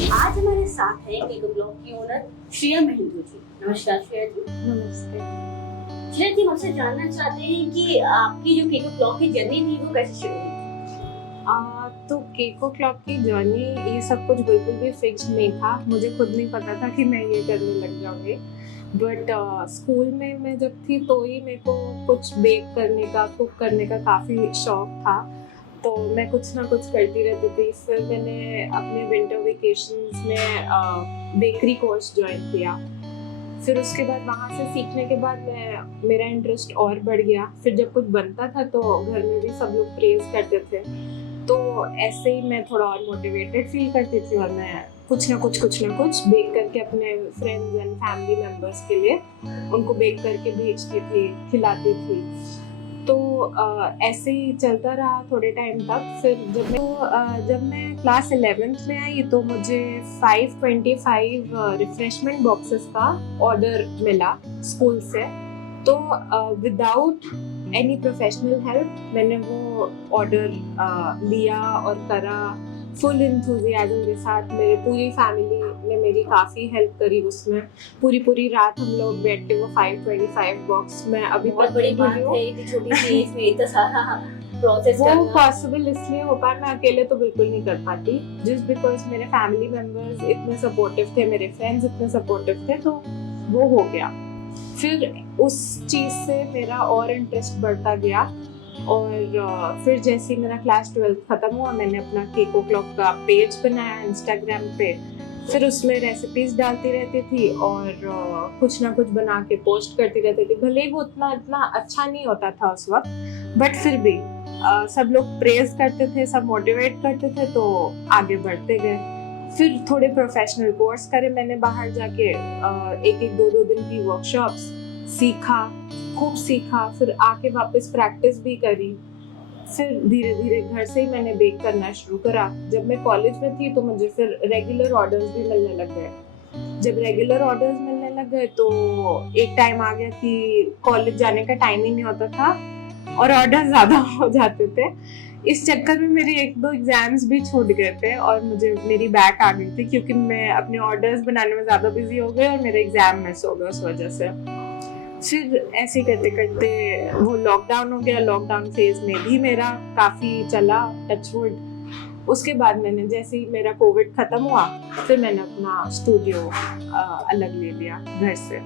आज हमारे साथ है केको ब्लॉग की ओनर श्रेया महिंद्रू जी। नमस्कार श्रेया जी। नमस्ते। श्रेया जी, हमसे जानना चाहते हैं कि आपकी जो केको ब्लॉग की जर्नी थी वो कैसे शुरू हुई? तो केको क्लॉक की जर्नी ये सब कुछ बिल्कुल भी फिक्स नहीं था। मुझे खुद नहीं पता था कि मैं ये करने लग जाऊंगी। बट स्कूल में मैं जब थी तो ही मेरे को कुछ बेक करने का, कुक करने का काफ़ी शौक था। तो मैं कुछ ना कुछ करती रहती थी। फिर मैंने अपने विंटर वेकेशंस में बेकरी कोर्स ज्वाइन किया। फिर उसके बाद वहाँ से सीखने के बाद मेरा इंटरेस्ट और बढ़ गया। फिर जब कुछ बनता था तो घर में भी सब लोग प्रेज करते थे, तो ऐसे ही मैं थोड़ा और मोटिवेटेड फील करती थी और मैं कुछ ना कुछ बेक करके अपने फ्रेंड्स एंड फैमिली मेम्बर्स के लिए उनको बेक करके भेजती थी, खिलाती थी। तो ऐसे ही चलता रहा थोड़े टाइम तक। फिर जब मैं क्लास 11th में आई तो मुझे 525 रिफ्रेशमेंट बॉक्सेस का ऑर्डर मिला स्कूल से। तो विदाउट एनी प्रोफेशनल हेल्प मैंने वो ऑर्डर लिया और करा फुल इंथुजियाज्म के साथ। मेरे पूरी फैमिली ने मेरी काफ़ी हेल्प करी उसमें। पूरी रात हम लोग बैठ के वो 525 बॉक्स में अभी बहुत बड़ी बात है, इतनी छोटी सी एज में इतना सारा प्रोसेस वो करना। पॉसिबल इसलिए हो पाया, मैं अकेले तो बिल्कुल नहीं कर पाती। जस्ट बिकॉज मेरे फैमिली मेम्बर्स इतने सपोर्टिव थे, मेरे फ्रेंड्स इतने सपोर्टिव थे, तो वो हो गया। फिर उस चीज़ से मेरा और इंटरेस्ट बढ़ता गया। और फिर जैसे ही मेरा क्लास 12 ख़त्म हुआ, मैंने अपना केको क्लॉक का पेज बनाया इंस्टाग्राम पे। फिर उसमें रेसिपीज डालती रहती थी और कुछ ना कुछ बना के पोस्ट करती रहती थी। भले ही वो इतना अच्छा नहीं होता था उस वक्त, बट फिर भी सब लोग प्रेज करते थे, सब मोटिवेट करते थे, तो आगे बढ़ते गए। फिर थोड़े प्रोफेशनल कोर्स करे मैंने बाहर जाके, एक दो दिन की वर्कशॉप्स सीखा, खूब सीखा। फिर आके वापस प्रैक्टिस भी करी। फिर धीरे धीरे घर से ही मैंने बेक करना शुरू करा। जब मैं कॉलेज में थी तो मुझे फिर रेगुलर ऑर्डर्स भी मिलने लग गए। जब रेगुलर ऑर्डर्स मिलने लग गए तो एक टाइम आ गया कि कॉलेज जाने का टाइम ही नहीं होता था और ऑर्डर ज़्यादा हो जाते थे। इस चक्कर में मेरे 1-2 एग्जाम्स भी छूट गए थे और मुझे मेरी बैक आ गई थी, क्योंकि मैं अपने ऑर्डर्स बनाने में ज़्यादा बिजी हो गई और मेरा एग्जाम मिस हो गया उस वजह से। फिर ऐसे करते करते वो लॉकडाउन हो गया। लॉकडाउन फेज में भी मेरा काफ़ी चला, टचवुड। उसके बाद मैंने जैसे ही मेरा कोविड ख़त्म हुआ, फिर मैंने अपना स्टूडियो अलग ले लिया घर से।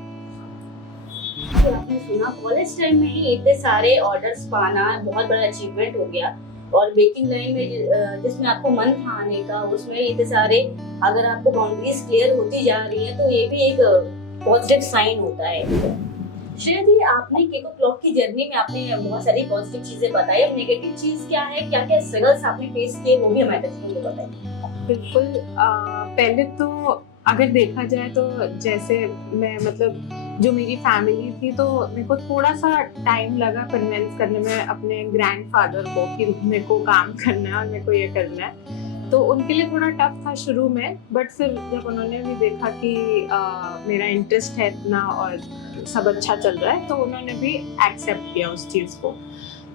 तो आपने सुना कॉलेज टाइम में ही इतने सारे ऑर्डर्स पाना बहुत बड़ा अचीवमेंट हो गया। और बेकिंग लाइन में जिसमें आपको मन था आने का, उसमें इतने सारे अगर आपको बाउंड्रीज क्लियर होती जा रही है तो ये भी एक पॉजिटिव साइन होता है। श्रेया जी, आपने केको क्लॉक की जर्नी में आपने बहुत सारी पॉजिटिव चीजें बताई। अब नेगेटिव चीज क्या है, क्या क्या स्ट्रगल्स आपने फेस किए, वो भी हमारे दर्शकों को बताइए। बिल्कुल। पहले तो अगर देखा जाए तो जैसे मैं जो मेरी फैमिली थी, तो मेरे को थोड़ा सा टाइम लगा कन्विंस करने में अपने ग्रैंडफादर को कि मेरे को काम करना है और मेरे को ये करना है। तो उनके लिए थोड़ा टफ था शुरू में, बट फिर जब उन्होंने भी देखा कि मेरा इंटरेस्ट है इतना और सब अच्छा चल रहा है, तो उन्होंने भी एक्सेप्ट किया उस चीज़ को।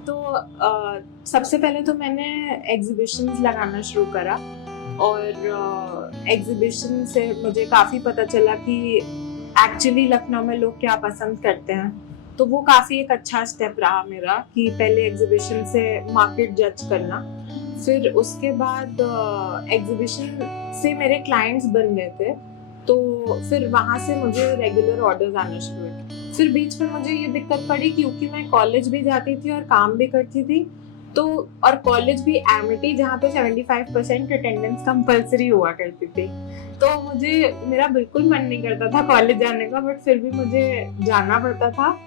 तो सबसे पहले तो मैंने एग्जीबिशंस लगाना शुरू करा और एग्जीबिशन से मुझे काफ़ी पता चला कि एक्चुअली लखनऊ में लोग क्या पसंद करते हैं। तो वो काफ़ी एक अच्छा स्टेप रहा मेरा कि पहले एग्जीबिशन से मार्केट जज करना। फिर उसके बाद एग्जीबिशन से मेरे क्लाइंट्स बन गए थे, तो फिर वहाँ से मुझे रेगुलर ऑर्डर्स आना शुरू हुए। फिर बीच में मुझे ये दिक्कत पड़ी क्योंकि मैं कॉलेज भी जाती थी और काम भी करती थी, तो और कॉलेज भी एमिटी जहाँ पे 75% अटेंडेंस कंपलसरी हुआ करती थी। तो मेरा बिल्कुल मन नहीं करता था कॉलेज जाने का, बट फिर भी मुझे जाना पड़ता था।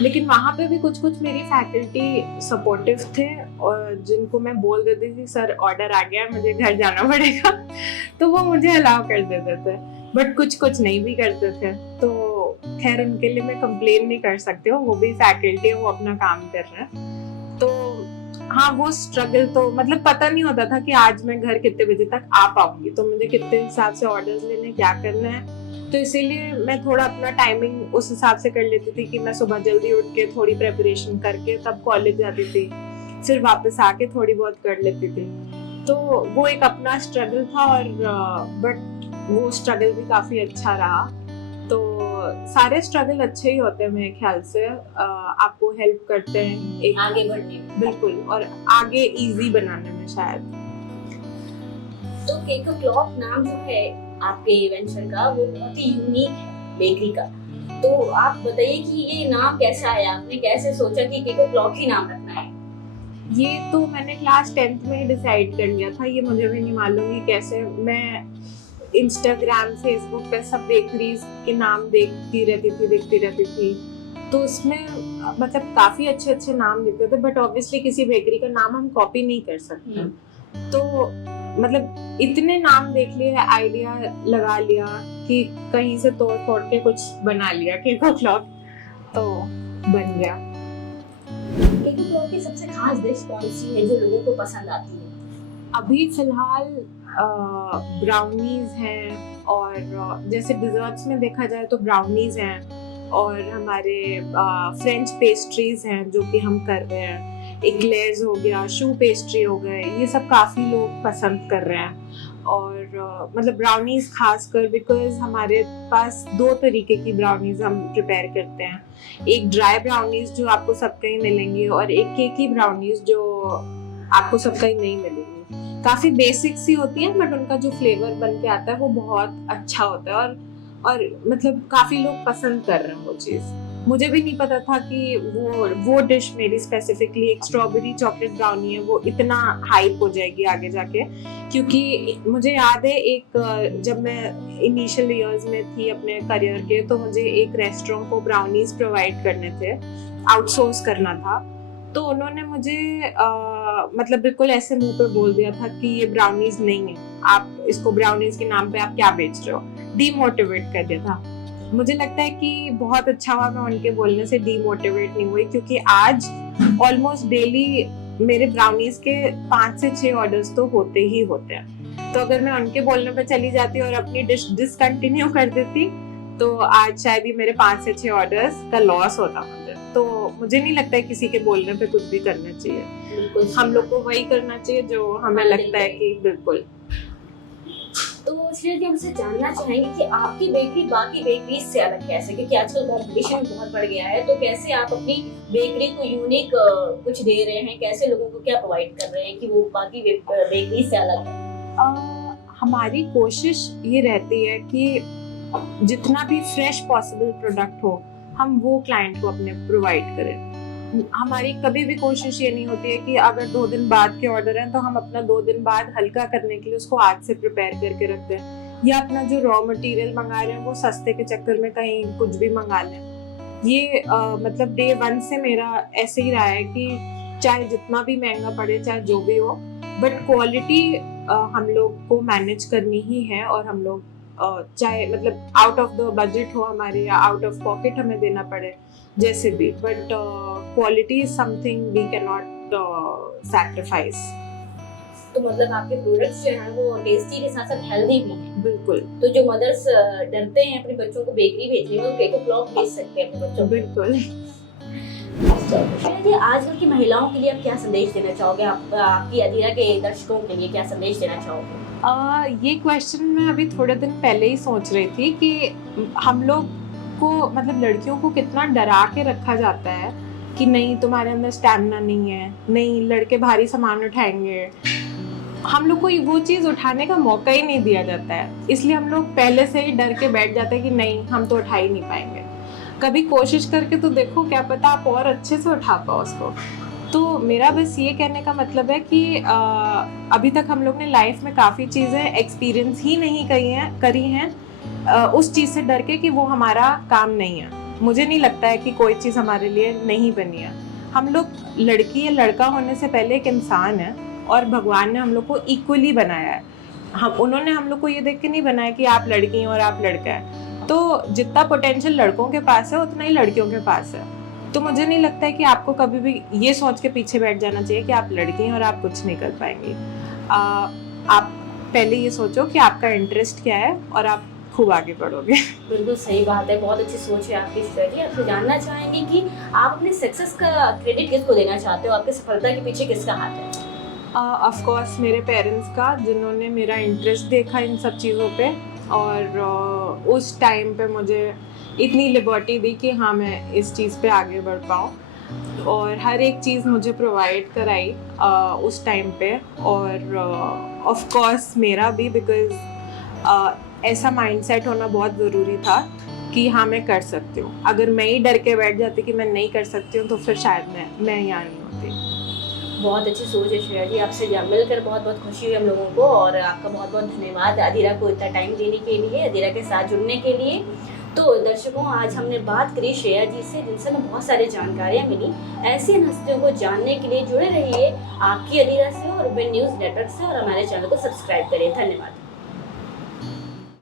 लेकिन वहाँ पे भी कुछ मेरी फैकल्टी सपोर्टिव थे और जिनको मैं बोल देती थी सर ऑर्डर आ गया, मुझे घर जाना पड़ेगा, तो वो मुझे अलाउ कर देते थे। बट कुछ नहीं भी करते थे, तो खैर उनके लिए मैं कंप्लेन नहीं कर सकती हूँ, वो भी फैकल्टी है, वो अपना काम कर रहे हैं। तो हाँ, वो स्ट्रगल तो पता नहीं होता था कि आज मैं घर कितने बजे तक आ पाऊंगी, तो मुझे कितने हिसाब से ऑर्डर्स लेने, क्या करना है। तो इसीलिए मैं थोड़ा अपना टाइमिंग उस हिसाब से कर लेती थी कि मैं सुबह जल्दी उठ के थोड़ी प्रेपरेशन करके तब कॉलेज जाती थी, फिर वापस आके थोड़ी बहुत कर लेती थी। तो वो एक अपना स्ट्रगल था, और बट वो स्ट्रगल भी काफी अच्छा रहा। तो सारे स्ट्रगल अच्छे ही होते हैं मेरे ख्याल से, आपको हेल्प करते हैं एक आगे बढ़ने में। बिल्कुल, और आगे इजी बनाने में शायद। तो केको क्लॉक नाम जो है आपके वेंचर का वो बहुत ही यूनिक है बेकरी का। तो आप बताइए कि ये नाम कैसे आया, आपने कैसे सोचा कि केको क्लॉक ही नाम रखना है? ये तो मैंने क्लास 10th में ही डिसाइड कर लिया था, ये मुझे भी नहीं मालूम कि कैसे। मैं इंस्टाग्राम फेसबुक पे सब बेकरीज के नाम देखती रहती थी, तो उसमें मतलब काफी अच्छे अच्छे नाम दिखते थे, बट ऑब्वियसली किसी बेकरी का नाम हम कॉपी नहीं कर सकते। तो मतलब इतने नाम देख लिए, आइडिया लगा लिया कि कहीं से तोड़ फोड़ के कुछ बना लिया केको क्लॉक, तो बन गया। केको क्लॉक की सबसे खास डिश कौन सी है जो लोगों को पसंद आती है? अभी फिलहाल ब्राउनीज हैं, और जैसे डिजर्ट्स में देखा जाए तो ब्राउनीज हैं, और हमारे फ्रेंच पेस्ट्रीज हैं जो कि हम कर रहे हैं। एक्लेयर्स हो गया, शू पेस्ट्री हो गए, ये सब काफ़ी लोग पसंद कर रहे हैं। और मतलब ब्राउनीज खासकर, बिकॉज हमारे पास 2 तरीके की ब्राउनीज हम प्रिपेयर करते हैं। एक ड्राई ब्राउनीज जो आपको सब कहीं मिलेंगी, और एक केकी ब्राउनीज जो आपको सब कहीं नहीं मिलेंगी। काफ़ी बेसिक सी होती है, बट उनका जो फ्लेवर बन के आता है वो बहुत अच्छा होता है, और मतलब काफ़ी लोग पसंद कर रहे हैं वो चीज़। मुझे भी नहीं पता था कि वो डिश मेरी स्पेसिफिकली एक स्ट्रॉबेरी चॉकलेट ब्राउनी है, वो इतना हाइप हो जाएगी आगे जाके। क्योंकि मुझे याद है एक जब मैं इनिशियल ईयर्स में थी अपने करियर के, तो मुझे एक रेस्टोरेंट को ब्राउनीज प्रोवाइड करने थे, आउटसोर्स करना था। तो उन्होंने मुझे मतलब बिल्कुल ऐसे मुंह पे बोल दिया था कि ये ब्राउनीज नहीं है, आप इसको ब्राउनीज के नाम पे आप क्या बेच रहे हो, डीमोटिवेट कर दिया था। मुझे लगता है कि बहुत अच्छा हुआ मैं उनके बोलने से डीमोटिवेट नहीं हुई, क्योंकि आज ऑलमोस्ट डेली मेरे ब्राउनीज के 5 से 6 ऑर्डर्स तो होते ही होते हैं। तो अगर मैं उनके बोलने पे चली जाती और अपनी डिश डिसकंटिन्यू कर देती, तो आज शायद ही मेरे 5 से 6 ऑर्डर्स का लॉस होता मुझे। तो मुझे नहीं लगता है किसी के बोलने पे कुछ भी करना चाहिए, हम लोग को वही करना चाहिए जो हमें लगता है कि बिल्कुल। तो इसलिए हम हमसे जानना चाहेंगे कि आपकी बेकरी बाकी बेकरीज से अलग कैसे, क्योंकि आजकल कॉम्पिटिशन बहुत बढ़ गया है, तो कैसे आप अपनी बेकरी को यूनिक कुछ दे रहे हैं, कैसे लोगों को क्या प्रोवाइड कर रहे हैं कि वो बाकी बेकरी से अलग है? हमारी कोशिश ये रहती है कि जितना भी फ्रेश पॉसिबल प्रोडक्ट हो हम वो क्लाइंट को अपने प्रोवाइड करें। हमारी कभी भी कोशिश ये नहीं होती है कि अगर 2 दिन बाद के ऑर्डर हैं तो हम अपना 2 दिन बाद हल्का करने के लिए उसको आज से प्रिपेयर करके रखते हैं, या अपना जो रॉ मटेरियल मंगा रहे हैं वो सस्ते के चक्कर में कहीं कुछ भी मंगा लें। ये मतलब डे 1 से मेरा ऐसे ही रहा है कि चाहे जितना भी महंगा पड़े, चाहे जो भी हो, बट क्वालिटी हम लोग को मैनेज करनी ही है। और हम लोग चाहे मतलब आउट ऑफ द बजट हो हमारे, या आउट ऑफ पॉकेट हमें देना पड़े, जैसे भी, but quality is something we can not sacrifice. तो मतलब आपके प्रोडक्ट्स जो हैं वो टेस्टी के साथ साथ हेल्दी भी हैं। बिल्कुल। तो जो मदर्स डरते हैं अपने बच्चों को बेकरी भेजने में, वो केको क्लॉक भेज सकते हैं अपने बच्चों को। बिल्कुल। जी, आजकल की महिलाओं के लिए आप क्या संदेश देना चाहोगे, आपकी अधीरा के दर्शकों के लिए क्या संदेश देना चाहोगे? ये क्वेश्चन मैं अभी थोड़े दिन पहले ही सोच रही थी कि हम लोग को मतलब लड़कियों को कितना डरा के रखा जाता है कि नहीं तुम्हारे अंदर स्टैमिना नहीं है, नहीं लड़के भारी सामान उठाएंगे। हम लोग को वो चीज़ उठाने का मौका ही नहीं दिया जाता है, इसलिए हम लोग पहले से ही डर के बैठ जाते हैं कि नहीं हम तो उठा ही नहीं पाएंगे। कभी कोशिश करके तो देखो, क्या पता आप और अच्छे से उठा पाओ उसको। तो मेरा बस ये कहने का मतलब है कि अभी तक हम लोग ने लाइफ में काफ़ी चीज़ें एक्सपीरियंस ही नहीं करी हैं उस चीज़ से डर के कि वो हमारा काम नहीं है। मुझे नहीं लगता है कि कोई चीज़ हमारे लिए नहीं बनी है। हम लोग लड़की या लड़का होने से पहले एक इंसान है, और भगवान ने हम लोग को इक्वली बनाया है। उन्होंने हम लोग को ये देख के नहीं बनाया कि आप लड़की हैं और आप लड़का है। तो जितना पोटेंशियल लड़कों के पास है उतना ही लड़कियों के पास है। तो मुझे नहीं लगता है कि आपको कभी भी ये सोच के पीछे बैठ जाना चाहिए कि आप लड़की हैं और आप कुछ नहीं कर पाएंगी। आप पहले ये सोचो कि आपका इंटरेस्ट क्या है और आप खूब आगे बढ़ोगे। बिल्कुल सही बात है, बहुत अच्छी सोच है आपकी। जी, आपसे जानना चाहेंगे कि आप अपने सक्सेस का क्रेडिट किसको देना चाहते हो, आपकी सफलता के पीछे किसका हाथ है? ऑफ कोर्स मेरे पेरेंट्स का, जिन्होंने मेरा इंटरेस्ट देखा इन सब चीज़ों पे, और उस टाइम पे मुझे इतनी लिबर्टी दी कि हाँ मैं इस चीज़ पे आगे बढ़ पाऊँ, और हर एक चीज़ मुझे प्रोवाइड कराई उस टाइम पे। और ऑफ कोर्स मेरा भी, बिकॉज ऐसा माइंडसेट होना बहुत ज़रूरी था कि हाँ मैं कर सकती हूँ। अगर मैं ही डर के बैठ जाती कि मैं नहीं कर सकती हूँ तो फिर शायद मैं यहाँ नहीं होती। बहुत अच्छी सोच है श्रेया जी, आपसे मिलकर बहुत बहुत खुशी हुई हम लोगों को, और आपका बहुत बहुत धन्यवाद अधीरा को इतना टाइम देने के लिए, अधीरा के साथ जुड़ने के लिए। तो दर्शकों, आज हमने बात करी श्रेया जी से, जिनसे हमें बहुत सारी जानकारियाँ मिली। ऐसी हस्तियों को जानने के लिए जुड़े रहिए आपकी अधीरा से और विन न्यूज़ नेटवर्क से, और हमारे चैनल को सब्सक्राइब करें। धन्यवाद।